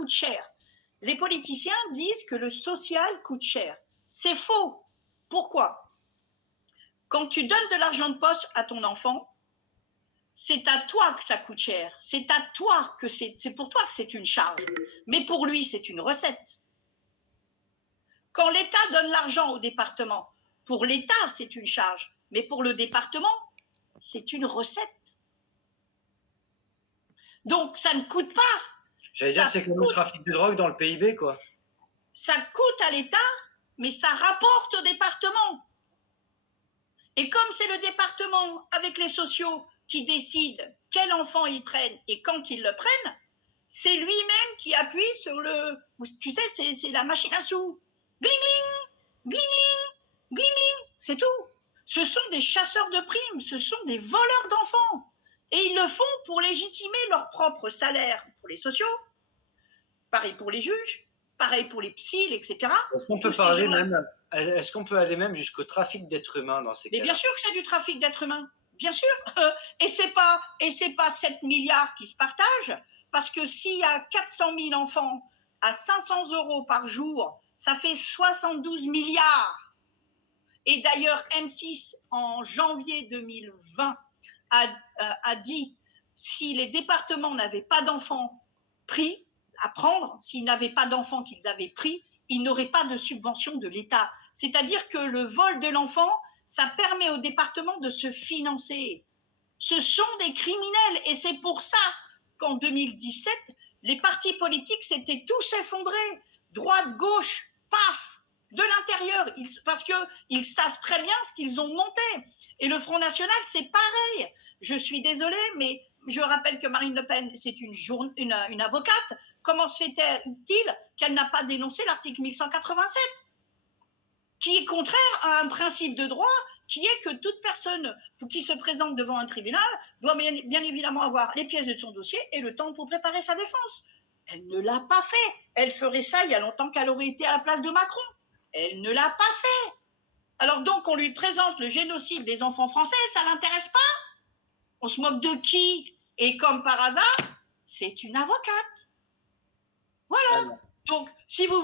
coûte cher. Les politiciens disent que le social coûte cher. C'est faux. Pourquoi? Quand tu donnes de l'argent de poche à ton enfant, c'est à toi que ça coûte cher. C'est à toi que c'est pour toi que c'est une charge. Mais pour lui, c'est une recette. Quand l'État donne l'argent au département, pour l'État, c'est une charge. Mais pour le département, c'est une recette. Donc, ça ne coûte pas. J'allais dire, c'est comme le trafic de drogue dans le PIB, quoi. Ça coûte à l'État, mais ça rapporte au département. Et comme c'est le département, avec les sociaux, qui décide quel enfant ils prennent et quand ils le prennent, c'est lui-même qui appuie sur le... Tu sais, c'est la machine à sous. Gling, gling, gling, gling, gling, gling. C'est tout. Ce sont des chasseurs de primes, ce sont des voleurs d'enfants. Et ils le font pour légitimer leur propre salaire pour les sociaux. Pareil pour les juges, pareil pour les psys, etc. Est-ce qu'on peut aller même jusqu'au trafic d'êtres humains dans ces cas-là? Mais bien sûr que c'est du trafic d'êtres humains. Bien sûr. Et c'est pas 7 milliards qui se partagent, parce que s'il y a 400 000 enfants à 500 € par jour, ça fait 72 milliards. Et d'ailleurs, M6, en janvier 2020, a dit, si les départements n'avaient pas d'enfants pris à prendre, s'ils n'avaient pas d'enfants qu'ils avaient pris, ils n'auraient pas de subvention de l'État. C'est-à-dire que le vol de l'enfant, ça permet au département de se financer. Ce sont des criminels, et c'est pour ça qu'en 2017, les partis politiques s'étaient tous effondrés. Droite, gauche, paf, de l'intérieur, parce qu'ils savent très bien ce qu'ils ont monté. Et le Front National, c'est pareil. Je suis désolée, mais je rappelle que Marine Le Pen, c'est une avocate. Comment se fait-il qu'elle n'a pas dénoncé l'article 1187, qui est contraire à un principe de droit, qui est que toute personne qui se présente devant un tribunal doit bien évidemment avoir les pièces de son dossier et le temps pour préparer sa défense. Elle ne l'a pas fait. Elle ferait ça il y a longtemps qu'elle aurait été à la place de Macron. Elle ne l'a pas fait. Alors donc, on lui présente le génocide des enfants français, ça ne l'intéresse pas? On se moque de qui? Et comme par hasard, c'est une avocate. Voilà. Donc, si vous